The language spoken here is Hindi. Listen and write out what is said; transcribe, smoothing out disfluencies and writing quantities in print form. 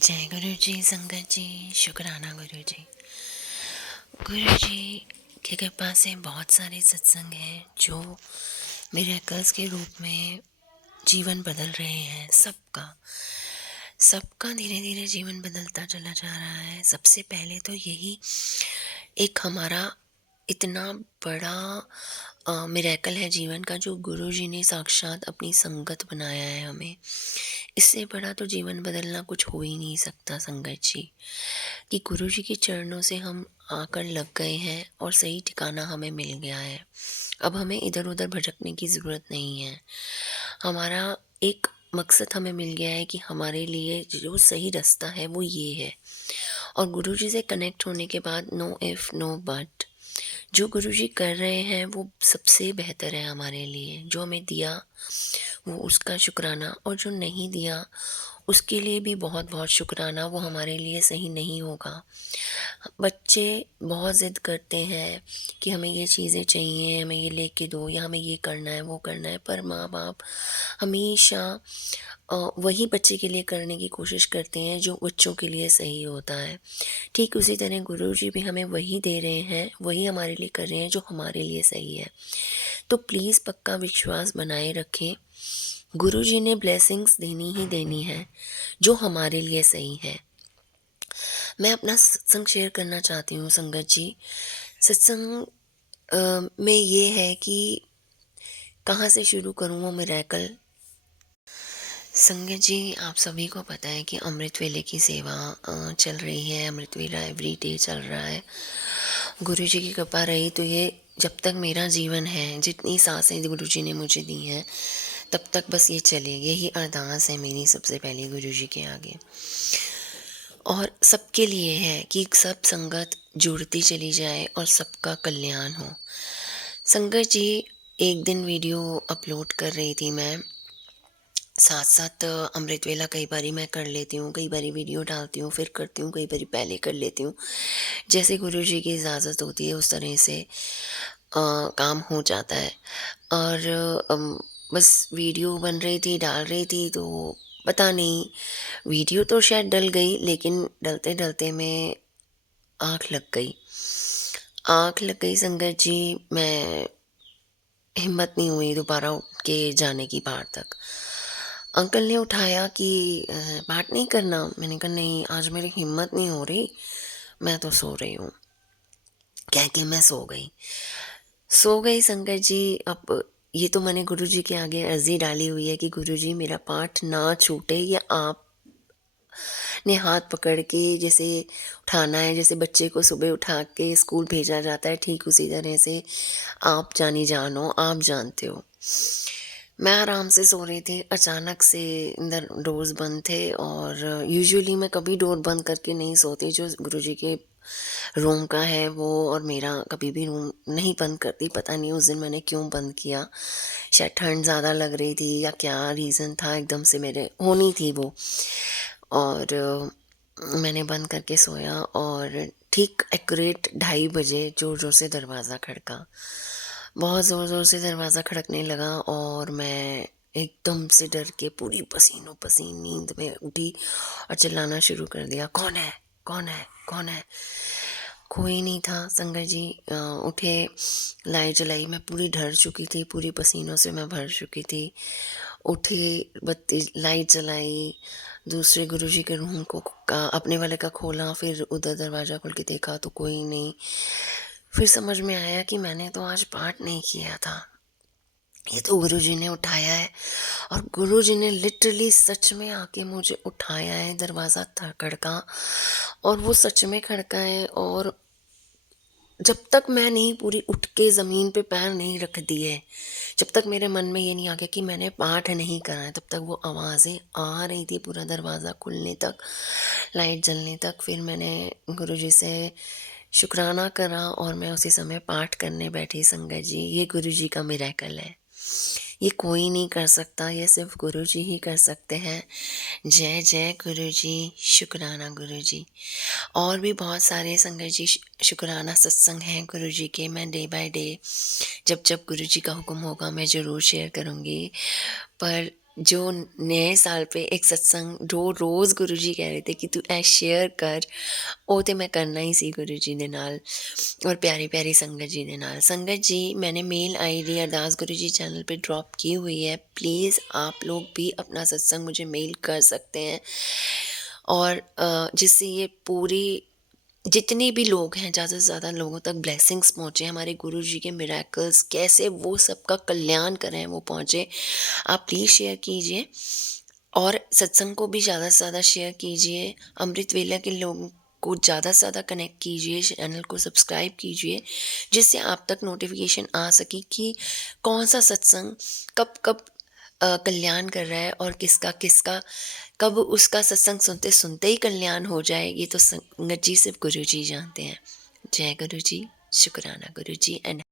जय गुरु जी, संगत जी, शुक्राना गुरु जी। गुरु जी की कृपा से बहुत सारे सत्संग हैं जो मिरेकल्स के रूप में जीवन बदल रहे हैं। सबका धीरे धीरे जीवन बदलता चला जा रहा है। सबसे पहले तो यही एक हमारा इतना बड़ा मिरेकल है जीवन का, जो गुरु जी ने साक्षात अपनी संगत बनाया है हमें। इससे बड़ा तो जीवन बदलना कुछ हो ही नहीं सकता संगत जी, कि गुरु जी के चरणों से हम आकर लग गए हैं और सही ठिकाना हमें मिल गया है। अब हमें इधर उधर भटकने की ज़रूरत नहीं है। हमारा एक मकसद हमें मिल गया है कि हमारे लिए जो सही रास्ता है वो ये है। और गुरु जी से कनेक्ट होने के बाद नो इफ़ नो बट, जो गुरु जी कर रहे हैं वो सबसे बेहतर है हमारे लिए। जो हमें दिया वो उसका शुक्राना, और जो नहीं दिया उसके लिए भी बहुत बहुत शुक्राना। वो हमारे लिए सही नहीं होगा। बच्चे बहुत ज़िद करते हैं कि हमें ये चीज़ें चाहिए, हमें ये लेके दो, या हमें ये करना है वो करना है, पर माँ बाप हमेशा वही बच्चे के लिए करने की कोशिश करते हैं जो बच्चों के लिए सही होता है। ठीक उसी तरह गुरु जी भी हमें वही दे रहे हैं, वही हमारे लिए कर रहे हैं जो हमारे लिए सही है। तो प्लीज़ पक्का विश्वास बनाए रखें। गुरु जी ने ब्लेसिंग्स देनी ही देनी है जो हमारे लिए सही है। मैं अपना सत्संग शेयर करना चाहती हूँ संगत जी। सत्संग में ये है कि कहाँ से शुरू करूँ वो मिरेकल। संगत जी, आप सभी को पता है कि अमृत वेले की सेवा चल रही है। अमृत वेला एवरी डे चल रहा है। गुरु जी की कृपा रही तो ये जब तक मेरा जीवन है, जितनी सांसें गुरु जी ने मुझे दी हैं, तब तक बस ये चले। यही अरदास है मेरी सबसे पहले गुरु जी के आगे, और सबके लिए है कि सब संगत जुड़ती चली जाए और सबका कल्याण हो। संगत जी, एक दिन वीडियो अपलोड कर रही थी मैं, साथ साथ अमृत वेला कई बारी मैं कर लेती हूँ, कई बारी वीडियो डालती हूँ फिर करती हूँ, कई बारी पहले कर लेती हूँ। जैसे गुरु जी की इजाज़त होती है उस तरह से काम हो जाता है। और बस वीडियो बन रही थी, डाल रही थी, तो पता नहीं, वीडियो तो शायद डल गई, लेकिन डलते डलते में आँख लग गई संगत जी। मैं हिम्मत नहीं हुई दोबारा उठ के जाने की बाहर तक। अंकल ने उठाया कि पाठ नहीं करना। मैंने कहा नहीं, आज मेरी हिम्मत नहीं हो रही, मैं तो सो रही हूँ। कह के मैं सो गई संगत जी। अब ये तो मैंने गुरु जी के आगे अर्जी डाली हुई है कि गुरु जी मेरा पाठ ना छूटे, या आप ने हाथ पकड़ के जैसे उठाना है, जैसे बच्चे को सुबह उठा के स्कूल भेजा जाता है, ठीक उसी तरह से आप जानी जान हो, आप जानते हो। मैं आराम से सो रही थी, अचानक से अंदर डोर्स बंद थे, और यूजुअली मैं कभी डोर बंद करके नहीं सोती। जो गुरुजी के रूम का है वो, और मेरा कभी भी रूम नहीं बंद करती। पता नहीं उस दिन मैंने क्यों बंद किया, शायद ठंड ज़्यादा लग रही थी या क्या रीज़न था, एकदम से मेरे होनी थी वो। और मैंने बंद करके सोया, और ठीक एक्यूरेट 2:30 बजे ज़ोर ज़ोर से दरवाज़ा खड़का। बहुत ज़ोर ज़ोर से दरवाज़ा खड़कने लगा, और मैं एकदम से डर के पूरी पसीनों पसीन नींद में उठी और चिल्लाना शुरू कर दिया, कौन है, कौन है, कौन है। कोई नहीं था संगत जी। उठे, लाइट जलाई, मैं पूरी ढर चुकी थी, पूरी पसीनों से मैं भर चुकी थी। उठी, बत्ती लाइट जलाई, दूसरे गुरुजी के रूम को का अपने वाले का खोला, फिर उधर दरवाज़ा खोल के देखा तो कोई नहीं। फिर समझ में आया कि मैंने तो आज पाठ नहीं किया था, ये तो गुरुजी ने उठाया है। और गुरुजी ने लिटरली सच में आके मुझे उठाया है। दरवाज़ा खड़का, और वो सच में खड़का है, और जब तक मैं नहीं पूरी उठ के ज़मीन पे पैर नहीं रख दिए, जब तक मेरे मन में ये नहीं आ गया कि मैंने पाठ नहीं करा है, तब तक वो आवाज़ें आ रही थी पूरा दरवाज़ा खुलने तक, लाइट जलने तक। फिर मैंने गुरुजी से शुक्राना करा, और मैं उसी समय पाठ करने बैठी संगत जी। ये गुरुजी का मिरेकल है, ये कोई नहीं कर सकता, ये सिर्फ गुरुजी ही कर सकते हैं। जय जय गुरुजी, शुक्राना गुरुजी। और भी बहुत सारे संगत जी शुक्राना सत्संग हैं गुरुजी के। मैं डे बाय डे जब जब गुरुजी का हुक्म होगा मैं ज़रूर शेयर करूँगी। पर जो नए साल पे एक सत्संग जो रोज़ गुरुजी कह रहे थे कि तू ए शेयर कर, ਉਹ ਤੇ ਮੈਂ ਕਰਨਾ ਹੀ ਸੀ ਗੁਰੂ ਜੀ ਦੇ ਨਾਲ और प्यारी प्यारी संगत जी ने नाल। संगत जी, मैंने मेल आईडी अरदास गुरु जी चैनल पे ड्रॉप की हुई है, प्लीज़ आप लोग भी अपना सत्संग मुझे मेल कर सकते हैं और जिससे ये पूरी जितने भी लोग हैं ज़्यादा से ज़्यादा लोगों तक ब्लेसिंग्स पहुँचे, हमारे गुरु जी के मिरेकल्स कैसे वो सबका कल्याण करें वो पहुँचे। आप प्लीज़ शेयर कीजिए और सत्संग को भी ज़्यादा से ज़्यादा शेयर कीजिए। अमृत वेला के लोगों को ज़्यादा से ज़्यादा कनेक्ट कीजिए, चैनल को सब्सक्राइब कीजिए, जिससे आप तक नोटिफिकेशन आ सके कि कौन सा सत्संग कब कब कल्याण कर रहा है और किसका किसका कब उसका सत्संग सुनते सुनते ही कल्याण हो जाए, ये तो संगत जी सिर्फ गुरु जी जानते हैं। जय गुरु जी, शुक्राना गुरु जी एंड